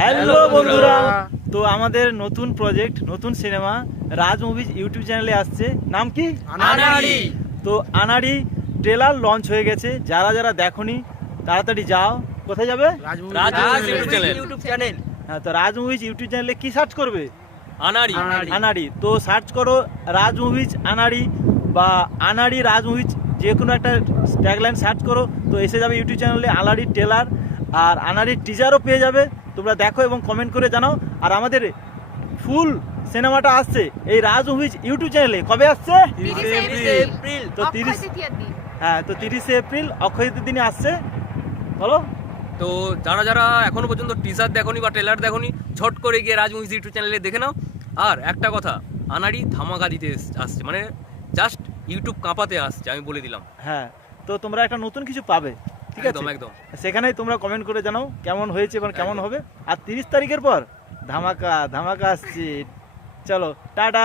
Hello বন্ধুরা। তো আমাদের নতুন প্রজেক্ট নতুন সিনেমা রাজ মুভিজ ইউটিউব চ্যানেলে আসছে। নাম কি? আনাড়ি। তো আনাড়ি ট্রেলার লঞ্চ হয়ে গেছে। যারা যারা দেখনি তাড়াতাড়ি যাও। কোথায় যাবে? Raj Raj YouTube YouTube channel channel. YouTube channel হ্যাঁ তো রাজ মুভিজ ইউটিউব চ্যানেলে কি সার্চ করবে? আনাড়ি আনাড়ি। তো সার্চ করো রাজ মুভিজ আনাড়ি বা আনাড়ি রাজ মুভিজ যে কোনো একটা ট্যাগলাইন সার্চ করো। তো এসে যাবে ইউটিউব চ্যানেলে আনাড়ি টেলার আর আনাড়ির টিজারও পেয়ে যাবে। তোমরা দেখো এবং কমেন্ট করে জানাও। আর আমাদের ফুল সিনেমাটা আসছে এই রাজ মুভিজ ইউটিউব চ্যানেলে। কবে আসছে? তো তিরিশ হ্যাঁ তো তিরিশে এপ্রিল অক্ষয় দিনে আসছে। বলো। তো যারা যারা এখনও পর্যন্ত টিজার দেখনি বা ট্রেলার দেখনি ঝট করে গিয়ে রাজ মুভিজ ইউটিউব চ্যানেলে দেখে নাও। আর একটা কথা আনাড়ি ধামাকা দিতে আসছে। মানে জাস্ট ইউটিউব কাঁপাতে আসছে আমি বলে দিলাম। হ্যাঁ তো তোমরা একটা নতুন কিছু পাবে। ঠিক আছে? একদম। সেখানেই তোমরা কমেন্ট করে জানাও কেমন হয়েছে এবং কেমন হবে। আর তিরিশ তারিখের পর ধামাকা ধামাকা আসছে। চলো টাটা।